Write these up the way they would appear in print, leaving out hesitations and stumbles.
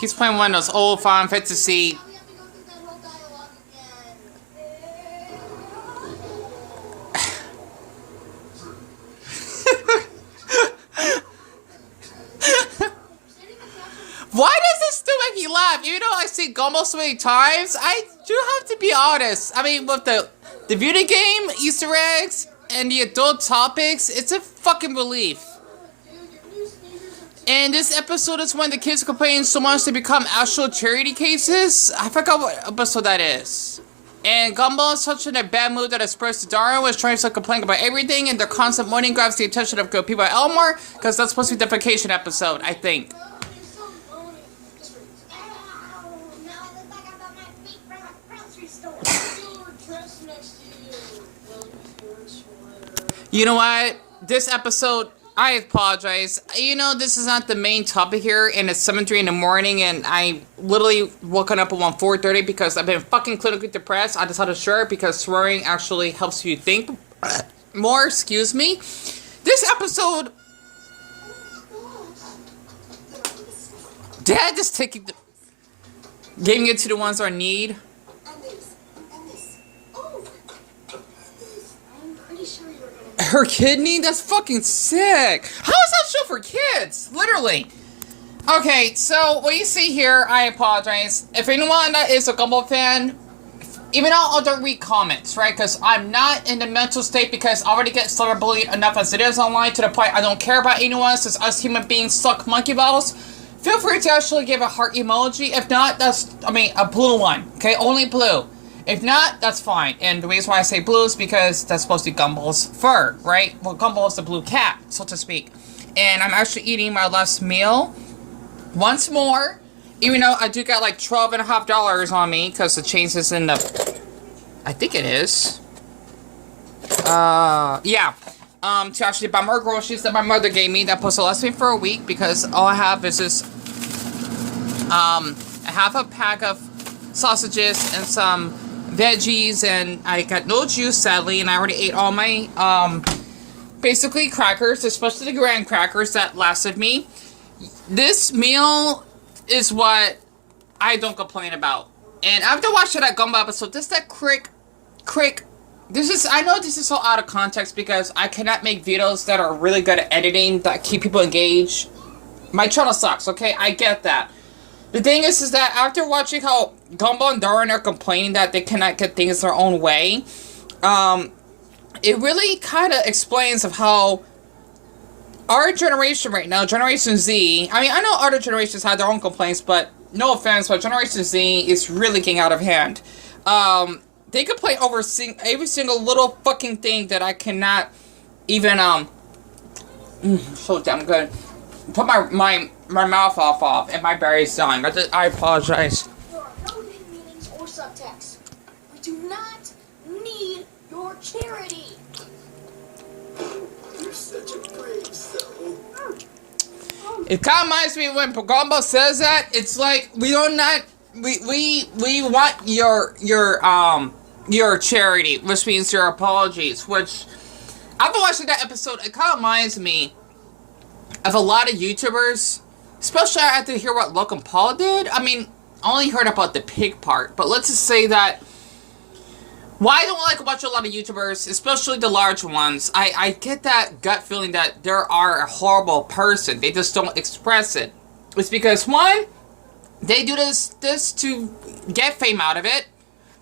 He's playing one of those old Final Fantasy. Why does this still make me laugh? Even though I see Gumball so many times, I do have to be honest. I mean, with the video game Easter eggs and the adult topics, it's a fucking relief. And this episode is when the kids complain so much they become actual charity cases. I forgot what episode that is. And Gumball is such in a bad mood that expressed to Dario was trying to complain about everything, and their constant mourning grabs the attention of good people at Elmore, because that's supposed to be the vacation episode, I think. You know what? This episode, I apologize. You know, this is not the main topic here, and it's 7:03 in the morning, and I literally woken up around 4:30 because I've been fucking clinically depressed. I decided to share it because swearing actually helps you think more. Excuse me. This episode, Dad just taking the, giving it to the ones that need. Her kidney? That's fucking sick. How is that show for kids? Literally. Okay, so what you see here, I apologize. If anyone that is a Gumball fan, even though I don't read comments, right? Because I'm not in the mental state because I already get cyberbullied enough as it is online to the point I don't care about anyone since us human beings suck monkey balls. Feel free to actually give a heart emoji. If not, that's, I mean, a blue one. Okay, only blue. If not, that's fine. And the reason why I say blue is because that's supposed to be Gumball's fur, right? Well, Gumball is the blue cat, so to speak. And I'm actually eating my last meal once more. Even though I do got like $12.50 on me because the change is in the... I think it is. Yeah. To actually buy more groceries that my mother gave me. That supposed to last me for a week because all I have is this... I have a pack of sausages and some veggies, and I got no juice, sadly, and I already ate all my, basically crackers, especially the graham crackers that lasted me. This meal is what I don't complain about. And after watching that Gumball episode, this that crick, this is, I know this is so out of context because I cannot make videos that are really good at editing, that keep people engaged. My channel sucks, okay? I get that. The thing is that after watching how Gumball and Darwin are complaining that they cannot get things their own way, it really kind of explains of how our generation right now, Generation Z, I mean, I know other generations have their own complaints, but no offense, but Generation Z is really getting out of hand. They complain over every single little fucking thing that I cannot even, so damn good. Put my mouth off and my berry's dying. I apologize. There are no hidden meanings or subtext. We do not need your charity. You're such a brave soul. It kind of reminds me when Gumball says that. It's like we want your charity, which means your apologies. Which after watching that episode, it kind of reminds me of a lot of YouTubers, especially after hear what Logan Paul did. I mean, I only heard about the pig part, but let's just say that why I don't like watch a lot of YouTubers, especially the large ones, I get that gut feeling that they are a horrible person. They just don't express it. It's because, one, they do this to get fame out of it.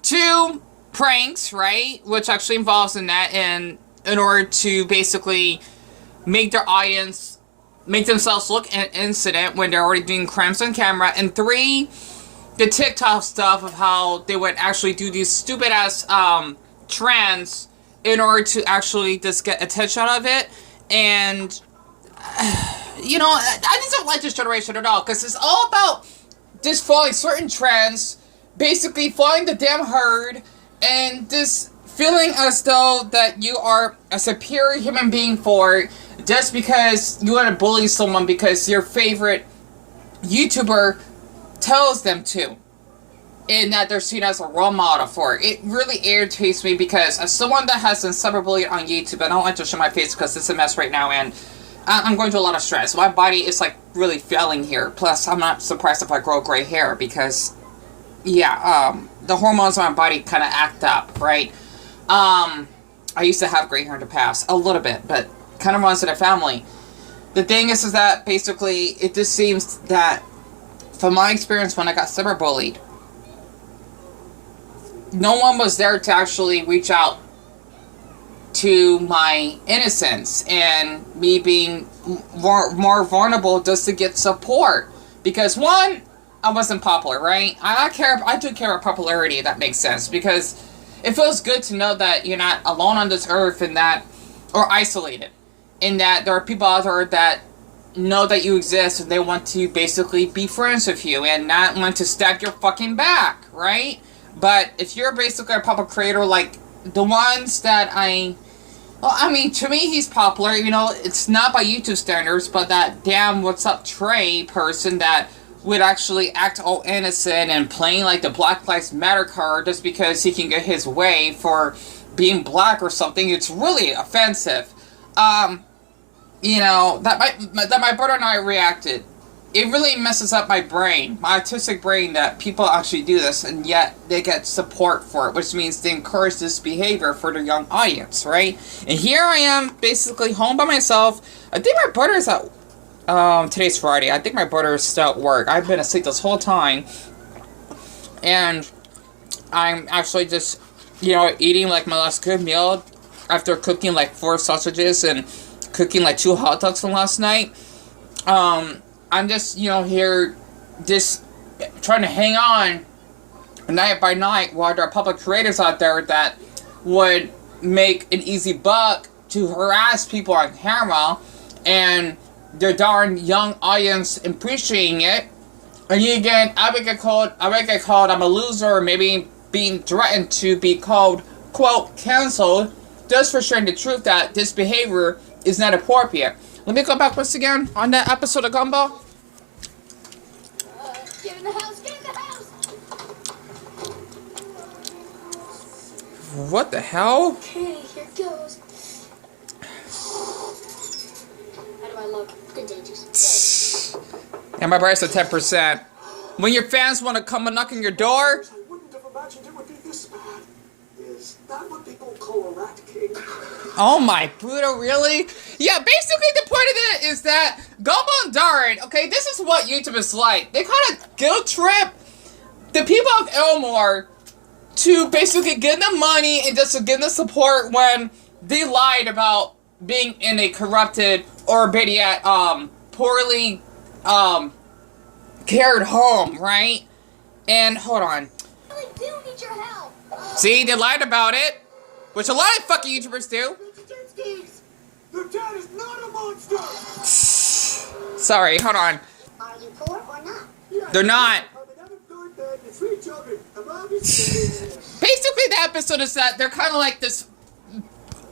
Two, pranks, right? Which actually involves in that in order to basically make their audience make themselves look an incident when they're already doing crimes on camera. And three, the TikTok stuff of how they would actually do these stupid ass trends in order to actually just get attention out of it. And you know, I just don't like this generation at all because it's all about just following certain trends, basically following the damn herd, and just feeling as though that you are a superior human being for it just because you want to bully someone because your favorite YouTuber tells them to, and that they're seen as a role model for it. It really irritates me because as someone that has been cyberbullied on YouTube, I don't like to show my face because it's a mess right now, and I'm going through a lot of stress. My body is like really failing here. Plus, I'm not surprised if I grow gray hair because, yeah, the hormones in my body kind of act up, right? I used to have gray hair in the past, a little bit, but kind of runs in the family. The thing is that basically it just seems that, from my experience when I got cyberbullied, no one was there to actually reach out to my innocence and me being more vulnerable just to get support. Because one, I wasn't popular, right? I do care about popularity, if that makes sense, because it feels good to know that you're not alone on this earth and that, or isolated, and that there are people out there that know that you exist and they want to basically be friends with you and not want to stab your fucking back, right? But if you're basically a public creator like the ones that to me he's popular, it's not by YouTube standards, but that damn What's Up Trey person that would actually act all innocent and playing like the Black Lives Matter card just because he can get his way for being black or something, it's really offensive. That my brother and I reacted. It really messes up my brain, my autistic brain, that people actually do this, and yet they get support for it, which means they encourage this behavior for their young audience, right? And here I am, basically home by myself. I think my brother's at, today's Friday. I think my brother's still at work. I've been asleep this whole time, and I'm actually just, eating like my last good meal after cooking like 4 sausages and cooking like 2 hot dogs from last night. I'm just, here, just trying to hang on night by night while there are public creators out there that would make an easy buck to harass people on camera, and their darn young audience appreciating it. And again, I would get called I'm a loser, or maybe being threatened to be called, quote, canceled, just for sharing the truth that this behavior is not appropriate. Let me go back once again on that episode of Gumball. Get in the house, get in the house! What the hell? Okay, here goes. How do I look? Contagious. And my price at 10%. When your fans want to come and knock on your door. I wouldn't have imagined it would be this bad. Is that what people call a rat king? Oh my Buddha, really? Yeah, basically the point of it is that Gumball and Darren, okay, this is what YouTube is like. They kind of guilt trip the people of Elmore to basically give them money and just to give them support when they lied about being in a corrupted or better yet, poorly cared home, right? And hold on. I really do need your help. See, they lied about it, which a lot of fucking YouTubers do. Your dad is not a monster! Sorry, hold on. Are you poor or not? They're not. I'm an unemployed man with 3 children. I'm obviously... Basically, the episode is that they're kind of like this,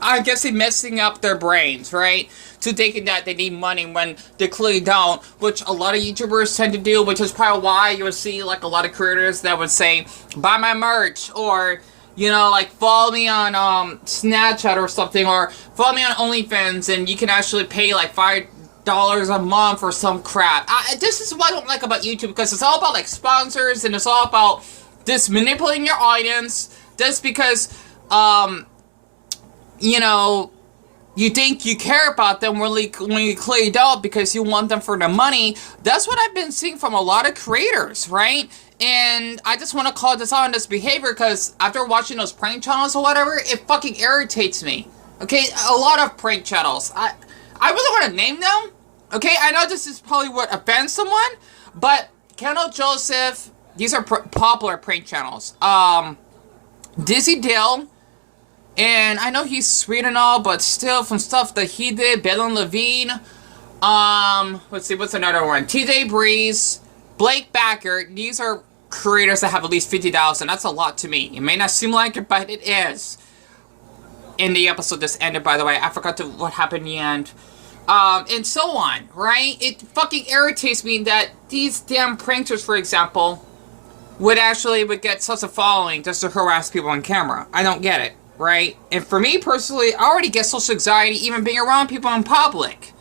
I guess they're messing up their brains, right? To thinking that they need money when they clearly don't, which a lot of YouTubers tend to do, which is probably why you would see like a lot of creators that would say, buy my merch, or, like follow me on Snapchat or something, or follow me on OnlyFans, and you can actually pay like $5 a month or some crap. This is what I don't like about YouTube, because it's all about like sponsors, and it's all about just manipulating your audience, just because, you think you care about them when you clearly don't, because you want them for the money. That's what I've been seeing from a lot of creators, right? And I just want to call this out on this behavior, because after watching those prank channels or whatever, it fucking irritates me. Okay, a lot of prank channels. I really want to name them. Okay, I know this is probably what offends someone, but Kendall Joseph, these are popular prank channels. Dizzy Dale, and I know he's sweet and all, but still, from stuff that he did, Belen Levine, let's see, what's another one? TJ Breeze, Blake Backer, these are creators that have at least 50,000. That's a lot to me. It may not seem like it, but it is. And the episode just ended, by the way. I forgot what happened in the end. And so on, right? It fucking irritates me that these damn pranksters, for example, would get such a following just to harass people on camera. I don't get it. Right? And for me personally, I already get social anxiety even being around people in public.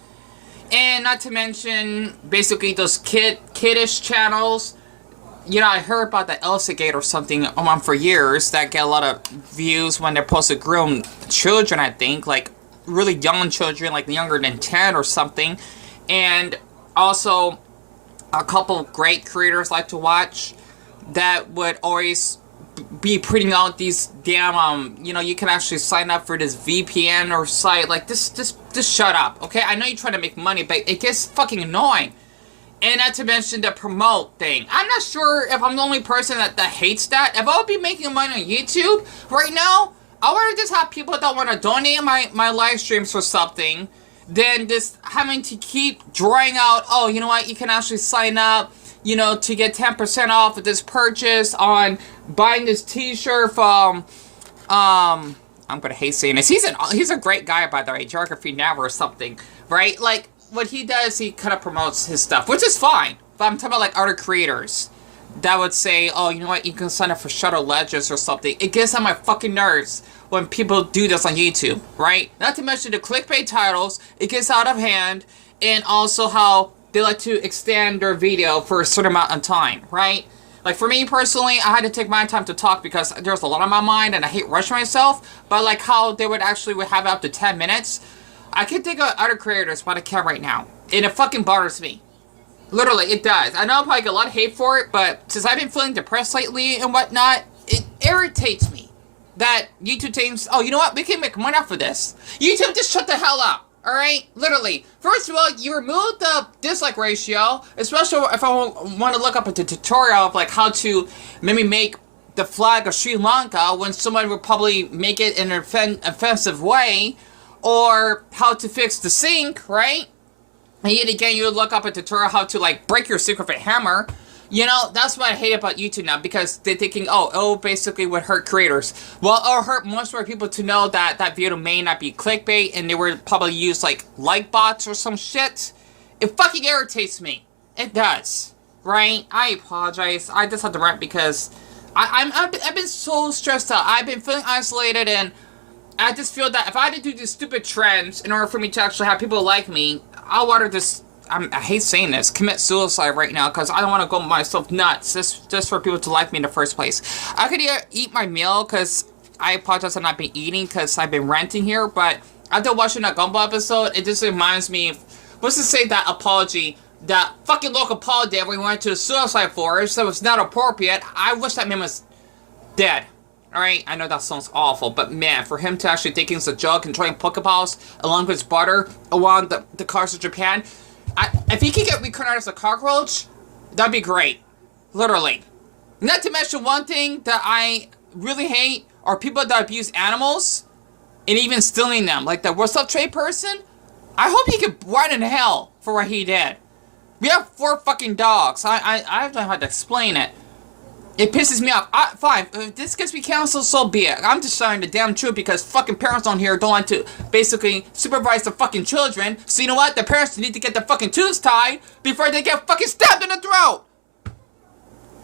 And not to mention, basically, those kiddish channels. You know, I heard about the Elsa Gate or something on for years that get a lot of views when they're supposed to groom children, I think. Like, really young children, like younger than 10 or something. And also, a couple great creators like to watch that would always be putting out these damn, you know, you can actually sign up for this VPN or site. Like, just shut up, okay? I know you're trying to make money, but it gets fucking annoying. And not to mention the promote thing. I'm not sure if I'm the only person that hates that. If I would be making money on YouTube right now, I would just have people that want to donate my live streams for something, than just having to keep drawing out, oh, you know what, you can actually sign up, you know, to get 10% off of this purchase on buying this t-shirt from, I'm gonna hate saying this. He's a great guy, by the way, Geography Now or something, right? Like, what he does, he kind of promotes his stuff, which is fine. But I'm talking about, like, other creators that would say, oh, you know what, you can sign up for Shadow Legends or something. It gets on my fucking nerves when people do this on YouTube, right? Not to mention the clickbait titles, it gets out of hand, and also how they like to extend their video for a certain amount of time, right? Like, for me personally, I had to take my time to talk because there's a lot on my mind and I hate rushing myself, but like how they would have it up to 10 minutes. I can think of other creators, but I can't right now. And it fucking bothers me. Literally, it does. I know I'll probably get a lot of hate for it, but since I've been feeling depressed lately and whatnot, it irritates me that YouTube thinks, oh, you know what? We can make money off of this. YouTube, just shut the hell up. Alright? Literally. First of all, you remove the dislike ratio, especially if I want to look up a tutorial of like how to maybe make the flag of Sri Lanka when someone would probably make it in an offensive way, or how to fix the sink, right? And yet again, you would look up a tutorial how to, like, break your sink with a hammer. You know, that's what I hate about YouTube now, because they're thinking, oh, basically would hurt creators. Well, it'll hurt much more people to know that that video may not be clickbait, and they would probably use, like bots or some shit. It fucking irritates me. It does. Right? I apologize. I just had to rant because I've been so stressed out. I've been feeling isolated, and I just feel that if I had to do these stupid trends in order for me to actually have people like me, I'll want to just, I hate saying this, commit suicide right now, because I don't want to go myself nuts just for people to like me in the first place. I could eat my meal, because I apologize I've not been eating, because I've been ranting here, but after watching that Gumball episode, it just reminds me of, let's just say that apology, that fucking local apology that we went to the suicide forest, that was not appropriate. I wish that man was dead. Alright, I know that sounds awful, but man, for him to actually taking a joke and trying Pokeballs along with his butter along the cars of Japan, if he could get reincarnated as a cockroach, that'd be great. Literally. Not to mention one thing that I really hate are people that abuse animals and even stealing them. Like the What's Up Trade person, I hope he could rot in hell for what he did. We have 4 fucking dogs. I don't know how to explain it. It pisses me off. Fine, if this gets me canceled, so be it. I'm just saying the damn truth because fucking parents on here don't want to basically supervise the fucking children. So you know what? The parents need to get the fucking tubes tied before they get fucking stabbed in the throat.